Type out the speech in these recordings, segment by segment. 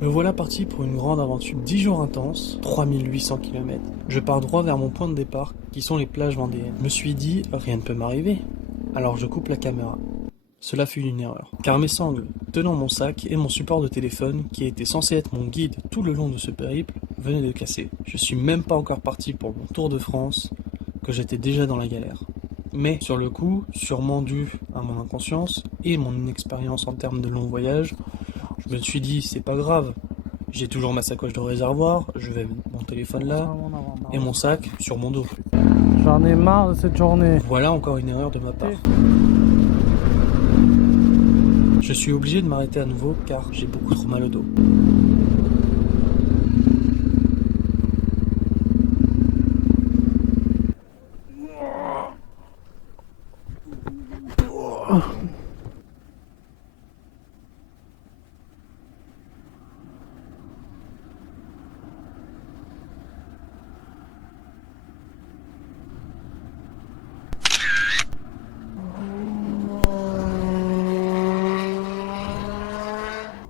Me voilà parti pour une grande aventure, 10 jours intenses, 3800 km. Je pars droit vers mon point de départ, qui sont les plages vendéennes. Je me suis dit, rien ne peut m'arriver. Alors je coupe la caméra. Cela fut une erreur, car mes sangles, tenant mon sac et mon support de téléphone, qui était censé être mon guide tout le long de ce périple, venaient de casser. Je suis même pas encore parti pour mon tour de France, que j'étais déjà dans la galère. Mais sur le coup, sûrement dû à mon inconscience et mon inexpérience en termes de long voyage, je me suis dit c'est pas grave, j'ai toujours ma sacoche de réservoir, je vais mettre mon téléphone là et mon sac sur mon dos. J'en ai marre de cette journée. Voilà encore une erreur de ma part. Je suis obligé de m'arrêter à nouveau car j'ai beaucoup trop mal au dos.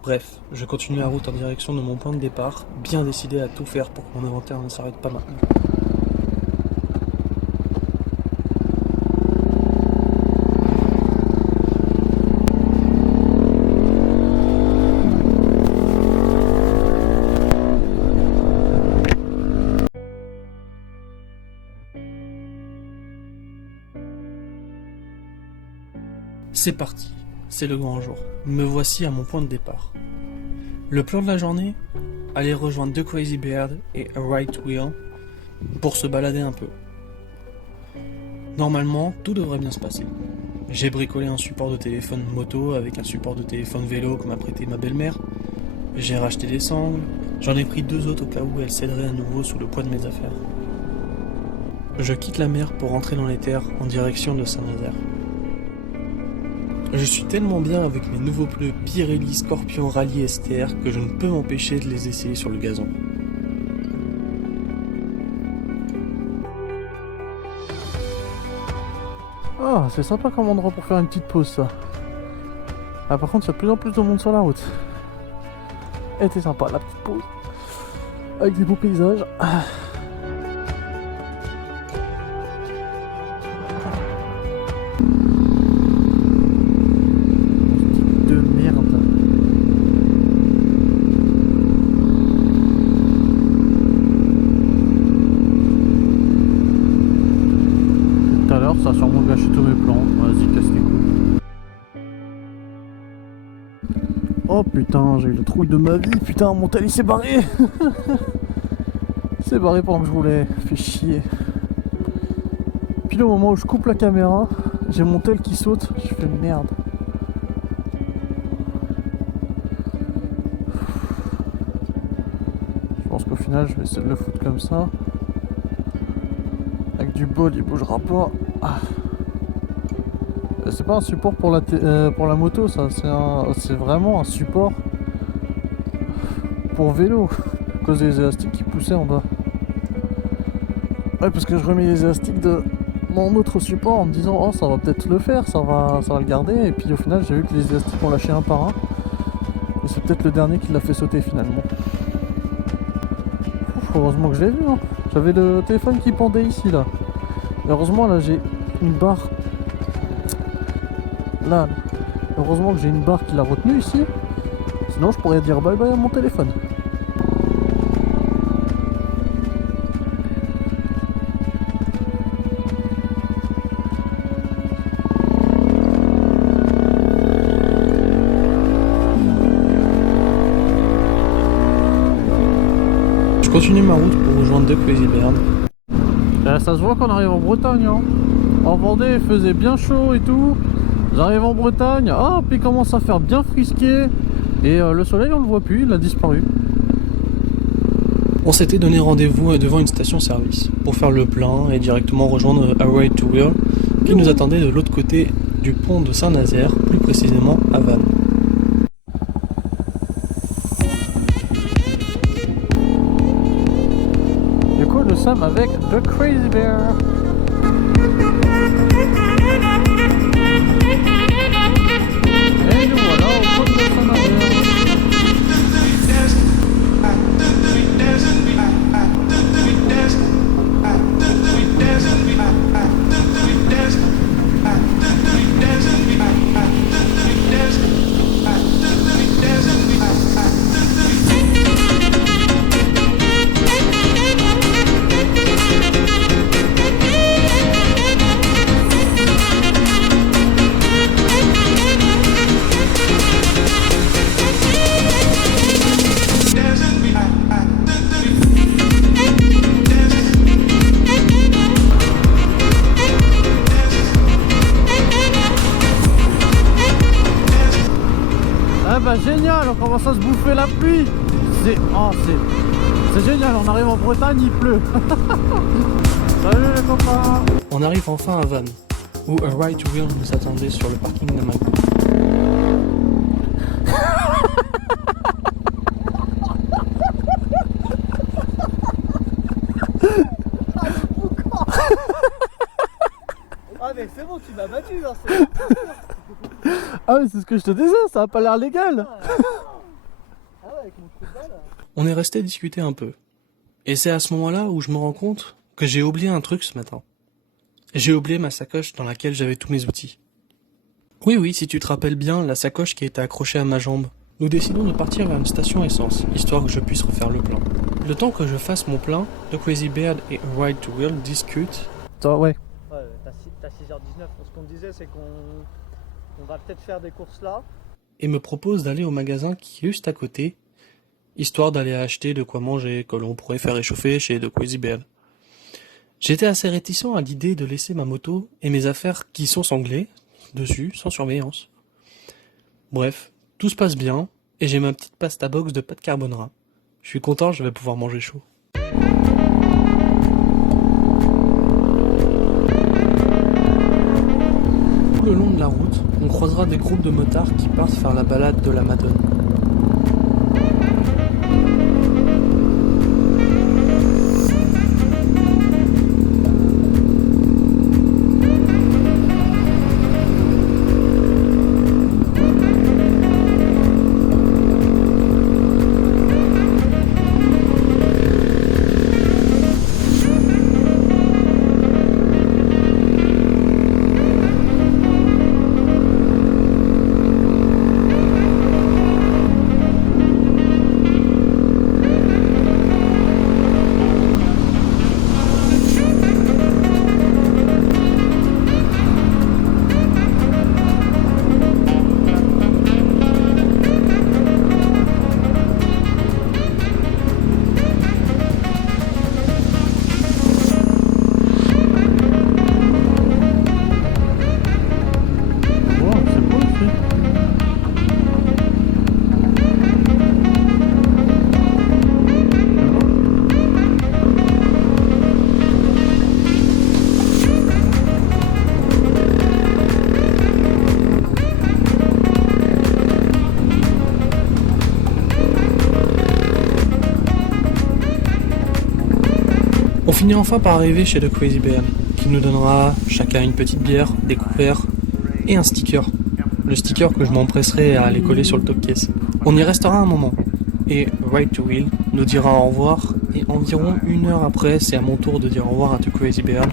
Bref, je continue la route en direction de mon point de départ, bien décidé à tout faire pour que mon inventaire ne s'arrête pas maintenant. C'est parti, c'est le grand jour. Me voici à mon point de départ. Le plan de la journée, aller rejoindre The Crazy Beard et A Right Wheel pour se balader un peu. Normalement, tout devrait bien se passer. J'ai bricolé un support de téléphone moto avec un support de téléphone vélo que m'a prêté ma belle-mère. J'ai racheté des sangles, j'en ai pris 2 autres au cas où elles céderaient à nouveau sous le poids de mes affaires. Je quitte la mer pour rentrer dans les terres en direction de Saint-Nazaire. Je suis tellement bien avec mes nouveaux pneus Pirelli Scorpion Rally STR que je ne peux m'empêcher de les essayer sur le gazon. Ah, c'est sympa comme endroit pour faire une petite pause, ça. Ah, par contre, il y a de plus en plus de monde sur la route. Et c'est sympa, la petite pause. Avec des beaux paysages. De merde. Tout à l'heure, ça a sûrement gâché tous mes plans. Vas-y, casse les couilles. Oh putain, j'ai eu le trouille de ma vie. Putain, mon tel il s'est barré. Il s'est barré pendant que je roulais. Fait chier. Puis au moment où je coupe la caméra, j'ai mon tel qui saute. Je fais merde. Je pense qu'au final, je vais essayer de le foutre comme ça. Avec du bol, il bougera pas. Ah. C'est pas un support pour la moto, ça. C'est vraiment un support pour vélo. À cause des élastiques qui poussaient en bas. Ouais, parce que je remets les élastiques de mon autre support en me disant oh ça va peut-être le faire, ça va le garder, et puis au final j'ai vu que les élastiques ont lâché un par un et c'est peut-être le dernier qui l'a fait sauter finalement. Ouf, heureusement que je l'ai vu, hein. J'avais le téléphone qui pendait ici là. Et heureusement là j'ai une barre là. Heureusement que j'ai une barre qui l'a retenu ici, sinon je pourrais dire bye bye à mon téléphone. Je continue ma route pour rejoindre The Crazy Beard. Ça se voit qu'on arrive en Bretagne, hein. En Vendée il faisait bien chaud et tout. J'arrive en Bretagne, hop, il commence à faire bien frisqué. Et le soleil on le voit plus, il a disparu. On s'était donné rendez-vous devant une station-service pour faire le plein et directement rejoindre A Right to Wheel qui nous attendait de l'autre côté du pont de Saint-Nazaire, plus précisément à Vannes. Du coup nous sommes avec The Crazy Bear. Et nous voilà au pont de Saint-Nazaire. commence à se bouffer la pluie. C'est génial, on arrive en Bretagne, il pleut. Salut les copains. On arrive enfin à Vannes, où un Right to Wheel nous attendait sur le parking de McDo. Ah mais c'est bon, tu m'as battu là. Ah mais c'est ce que je te disais, ça a pas l'air légal. Ah ouais, avec mon trou de balle. On est resté discuter un peu. Et c'est à ce moment-là où je me rends compte que j'ai oublié un truc ce matin. J'ai oublié ma sacoche dans laquelle j'avais tous mes outils. Oui, si tu te rappelles bien, la sacoche qui était accrochée à ma jambe. Nous décidons de partir vers une station essence, histoire que je puisse refaire le plein. Le temps que je fasse mon plein, The Crazy Beard et A Ride to Wheel discutent. Toi, ouais. Ouais, t'as 6h19. Ce qu'on disait, c'est qu'on va peut-être faire des courses là. Et me proposent d'aller au magasin qui est juste à côté, histoire d'aller acheter de quoi manger que l'on pourrait faire réchauffer chez The Crazy Beard. J'étais assez réticent à l'idée de laisser ma moto et mes affaires qui sont sanglées dessus, sans surveillance. Bref, tout se passe bien, et j'ai ma petite pasta box de pâte carbonara. Je suis content, je vais pouvoir manger chaud. Tout le long de la route, on croisera des groupes de motards qui partent faire la balade de la Madone. On finit enfin par arriver chez The Crazy Beard, qui nous donnera chacun une petite bière, des couverts et un sticker. Le sticker que je m'empresserai à aller coller sur le top case. On y restera un moment, et Right to Wheel nous dira au revoir, et environ 1 heure après, c'est à mon tour de dire au revoir à The Crazy Beard,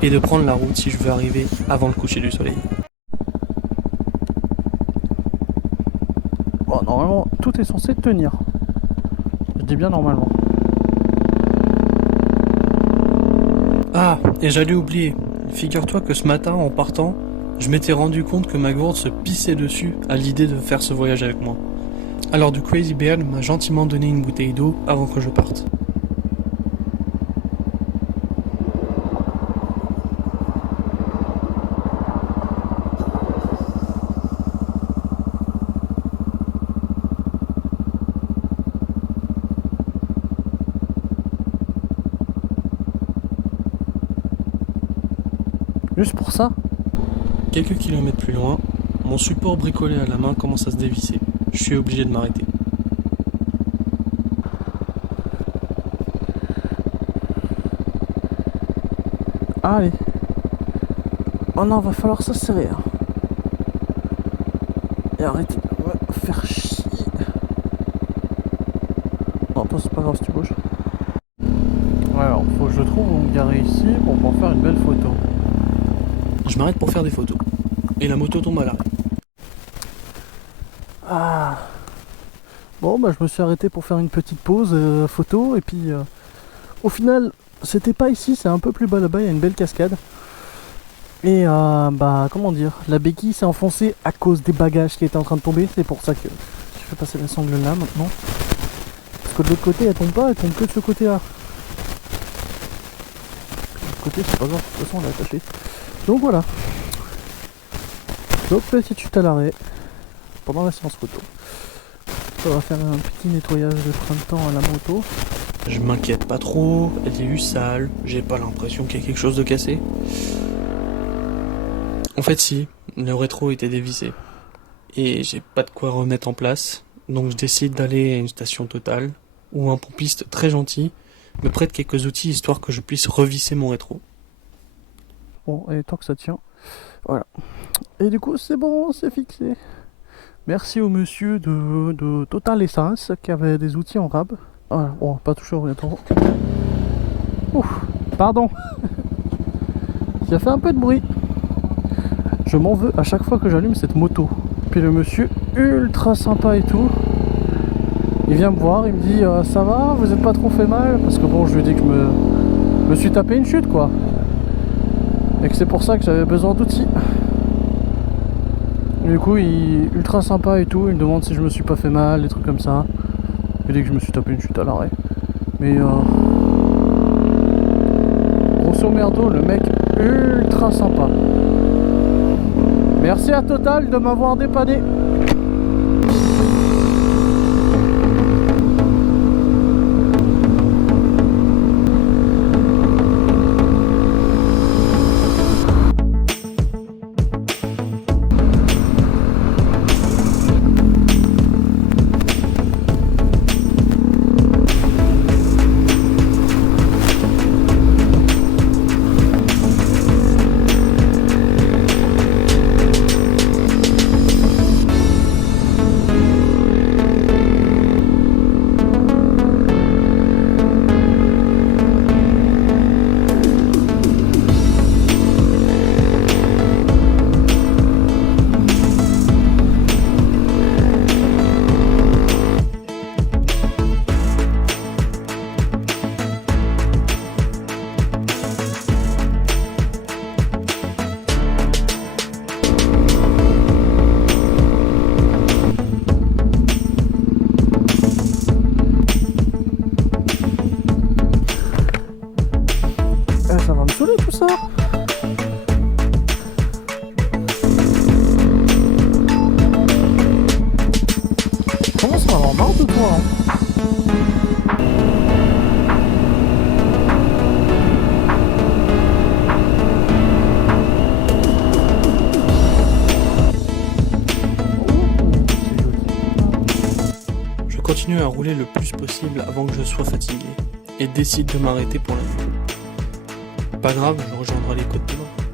et de prendre la route si je veux arriver avant le coucher du soleil. Bon, normalement, tout est censé tenir. Je dis bien normalement. Ah, et j'allais oublier. Figure-toi que ce matin, en partant, je m'étais rendu compte que ma gourde se pissait dessus à l'idée de faire ce voyage avec moi. Alors The Crazy Beard m'a gentiment donné une bouteille d'eau avant que je parte. Juste pour ça. Quelques kilomètres plus loin, mon support bricolé à la main commence à se dévisser. Je suis obligé de m'arrêter. Allez. Oh non, va falloir se serrer. Hein. Et arrêter de me faire chier. Non, toi c'est pas grave si tu bouges. Ouais, alors faut que je trouve où me garer ici pour pouvoir faire une belle photo. Je m'arrête pour faire des photos. Et la moto tombe à l'arrêt. Ah. Bon, bah je me suis arrêté pour faire une petite pause photo. Et puis, au final, c'était pas ici, c'est un peu plus bas là-bas, il y a une belle cascade. Et bah, comment dire, la béquille s'est enfoncée à cause des bagages qui étaient en train de tomber. C'est pour ça que je fais passer la sangle là maintenant. Parce que de l'autre côté, elle tombe pas, elle tombe que de ce côté-là. De l'autre côté, c'est pas grave, de toute façon, elle est attachée. Donc voilà. Donc petite chute à l'arrêt pendant la séance photo. Ça va faire un petit nettoyage de printemps à la moto. Je m'inquiète pas trop, elle est eu sale, j'ai pas l'impression qu'il y a quelque chose de cassé. En fait si, le rétro était dévissé. Et j'ai pas de quoi remettre en place, donc je décide d'aller à une station Total, où un pompiste très gentil me prête quelques outils histoire que je puisse revisser mon rétro. Bon, et tant que ça tient. Voilà. Et du coup, c'est bon, c'est fixé. Merci au monsieur de Total Essence qui avait des outils en rab. Voilà, bon, pas touché au rétro. Ouf, pardon. Il a fait un peu de bruit. Je m'en veux à chaque fois que j'allume cette moto. Puis le monsieur, ultra sympa et tout, il vient me voir, il me dit ça va, vous êtes pas trop fait mal? Parce que bon, je lui ai dit que je me suis tapé une chute quoi. Et que c'est pour ça que j'avais besoin d'outils. Du coup, il est ultra sympa et tout, il me demande si je me suis pas fait mal, des trucs comme ça. Il dit que je me suis tapé une chute à l'arrêt. Mais grosso merdo, le mec ultra sympa. Merci à Total de m'avoir dépanné. Ça va me saouler tout ça. Je commence à avoir marre de toi. Je continue à rouler le plus possible avant que je sois fatigué, et décide de m'arrêter pour la nuit. Pas grave, je rejoindrai les côtes demain.